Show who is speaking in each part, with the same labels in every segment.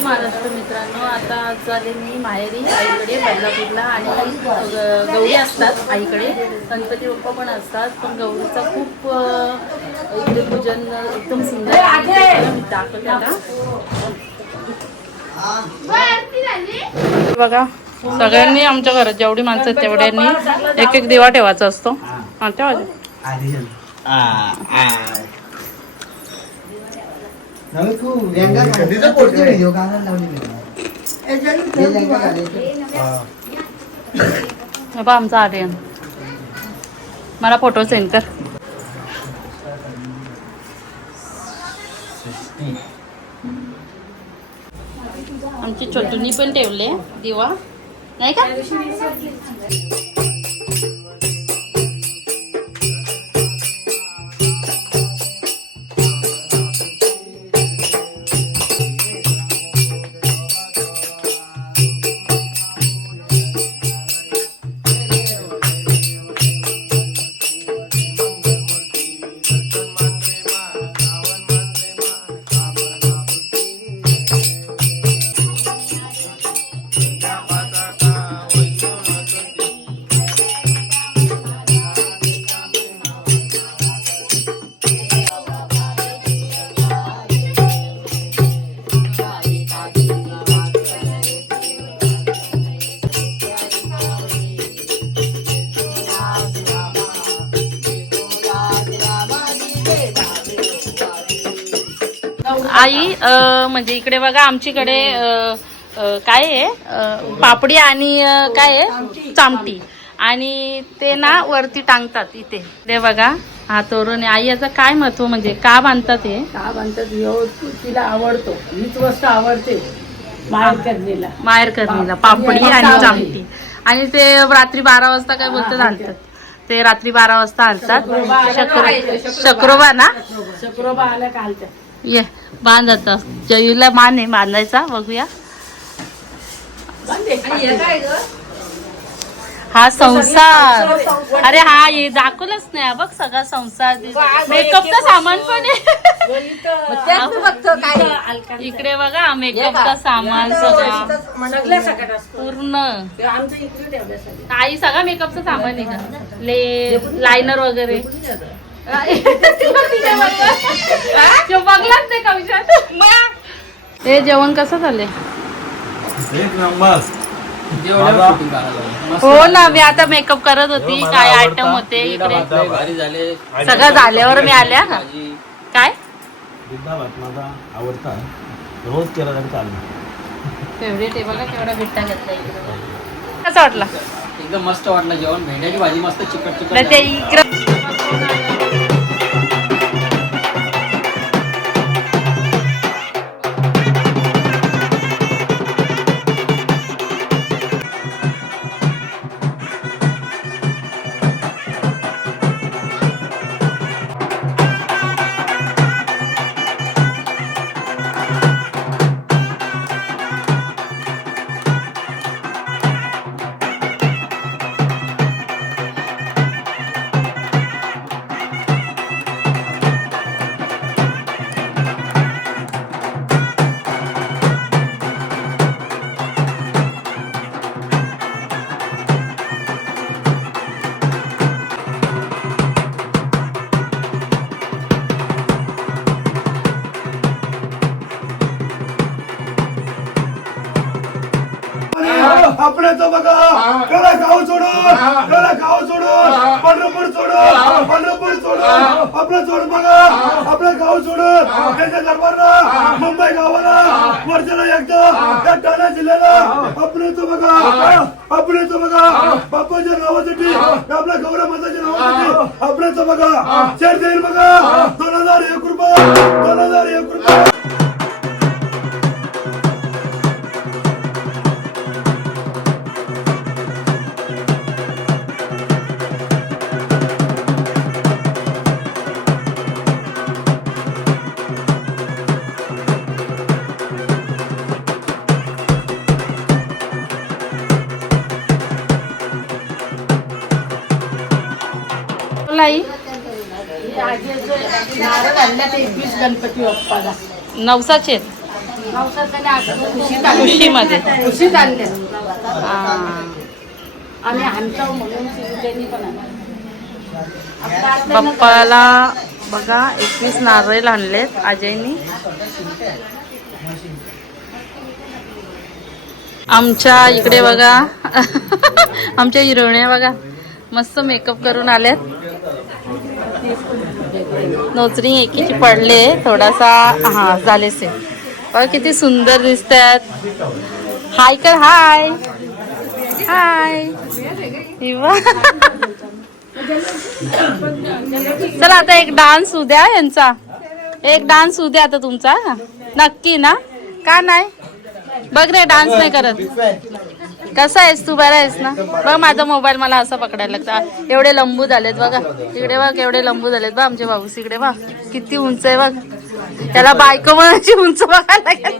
Speaker 1: महाराष्ट्र मित्रांनो आता आले मी माहेरी आईकडे बदलापूरला आणि गौरी असतात आईकडे. गणपती बाप्पा पण असतात पण गौरीचा खूप इकडे पूजन एकदम सुंदर आता. बघा सगळ्यांनी आमच्या घरात जेवढी माणसं आहेत तेवढ्यांनी एक एक दिवा ठेवायचा असतो. हा. ठेवायचा
Speaker 2: आर्यन आ आ नव्हे तू लेंगा कधीचा पडतो व्हिडिओ काढायला लावली हे लेंगा घालायचं.
Speaker 1: हे. बघ आमचा आर्यन. मला फोटो सेंड कर. आमची छोटूनी पण ठेवले दिवा. नाही का? आई म्हणजे इकडे बघा आमच्याकडे काय आहे? पापडी आणि काय आहे? चामटी. आणि ते ना वरती टांगतात इथे. ते बघा हा तोरण. आई याचं काय महत्त्व म्हणजे का बांधतात हे?
Speaker 3: का ह्यो तिला आवडतो. हीच वस्तू आवडते. माहेर करणीला
Speaker 1: माहेर करणीला पापडी आणि चामटी. आणि ते रात्री बारा वाजता काय बोलतात आणतात. ते रात्री बारा वाजता आणतात शक्र शक्रोबा ना?
Speaker 3: शुक्रोबा आल्या का हलत्या?
Speaker 1: ये बांध आता जयूला मान आहे बांधायचा बघूया. हा संसार. अरे हा हे दाखवलंच नाही. हा बघ सगळा संसार मेकअपचं सामान पण आहे. इकडे बघा मेकअपचं सामान सगळं. पूर्ण. आई सगळं मेकअपचं सामान आहे का? ले लायनर वगैरे. बघलाच नाही का विचार? हे जेवण कसं झाले
Speaker 4: एक नंबर.
Speaker 1: हो ना मी आता मेकअप करत होती काय आयटम होते इकडे?
Speaker 5: भारी झाले.
Speaker 1: सगळं झाल्यावर मी आल्या ना.
Speaker 5: भाजी.
Speaker 1: काय?
Speaker 4: बिड्डा भात माझा आवडता. रोज केला तरी चालेल.
Speaker 1: फेवरेट आहे बघा केवढा बिट्टा घेतला इकडे. कसं वाटला?
Speaker 5: एकदम मस्त वाटलं जेवण. भेंड्याची भाजी मस्त चिकट
Speaker 1: नाही ते
Speaker 5: चिकट
Speaker 1: इकडे
Speaker 4: सोडून बघा. आपलं गाव सोडून त्याच्या दरबारला मुंबई गावाला वर्षाला एकदा त्या ठाणे जिल्ह्याला आपण तो बघा. आपण तो बघा. बाप्पाच्या नावासाठी आपल्या गौरव माताच्या नावासाठी आपण तो बघा. शेअर देईल बघा. दोन हजार एक रुपये.
Speaker 1: बोला आई
Speaker 3: गणपती बाप्पाला.
Speaker 1: नवसाचे. खुशीमध्ये.
Speaker 3: खुशीत आणले. आम्ही
Speaker 1: बाप्पाला बघा एकवीस नारळ आणलेत अजयनी. आमच्या इकडे बघा. आमच्या हिरोण्या बघा मस्त मेकअप करून आल्यात नोचरी एकीची पडले थोडासा हा झालेसे. बघा किती सुंदर दिसतात. हाय कर हाय हाय चला आता एक डान्स उद्या यांचा. एक डान्स उद्या आता तुमचा. नक्की ना? का नाही? बघ रे डान्स नाही करत. कसा आहेस तू? बरा आहेस ना? बघ माझा मोबाईल मला असा पकडायला लागता एवढे लंबू झालेत बघा. इकडे बघ एवढे लंबू झालेत बघ आमचे भाऊस. इकडे बघ किती उंच आहे बघ. त्याला बायको म्हणायची उंच बघायला लागेल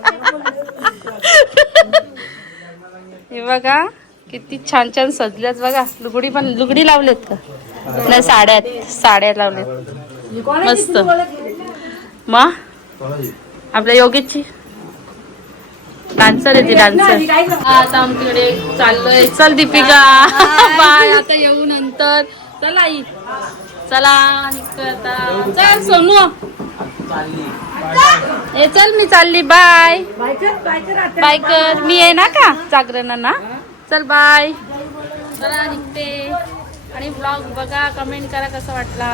Speaker 1: हे बघा किती छान छान सजल्यात बघा. लुगडी पण लुगडी लावलेत का? नाही साड्या आहेत. साड्या लावलेत. मस्त. मग? आपल्या योगेशची? डान्सर आहे ती डान्सर आता आमच्याकडे चाललोय चल दीपिका. बाय आता येऊ नंतर. चला आई. चला आता. चल सोनू. ए चल मी चालली. बाय बाय कर मी आहे ना का? जागरणा चल बाय चला निघते. आणि ब्लॉग बघा कमेंट करा कसा वाटला.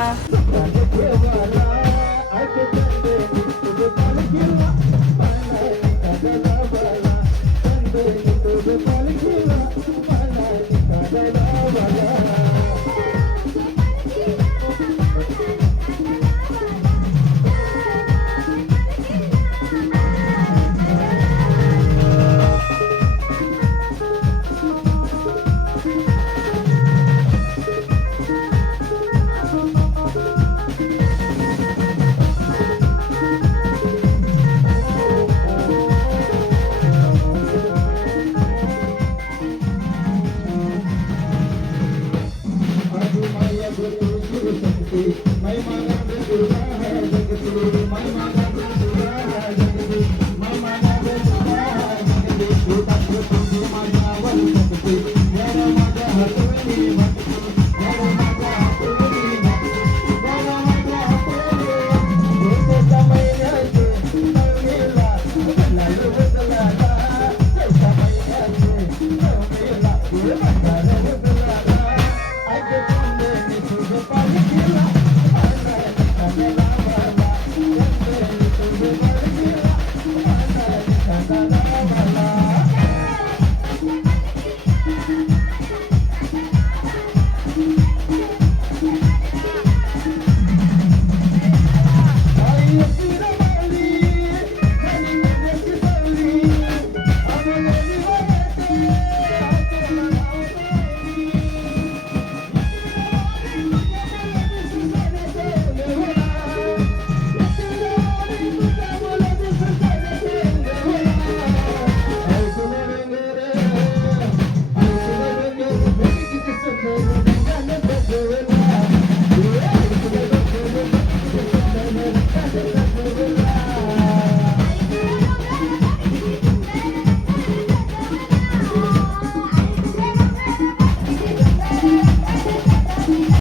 Speaker 1: Thank you.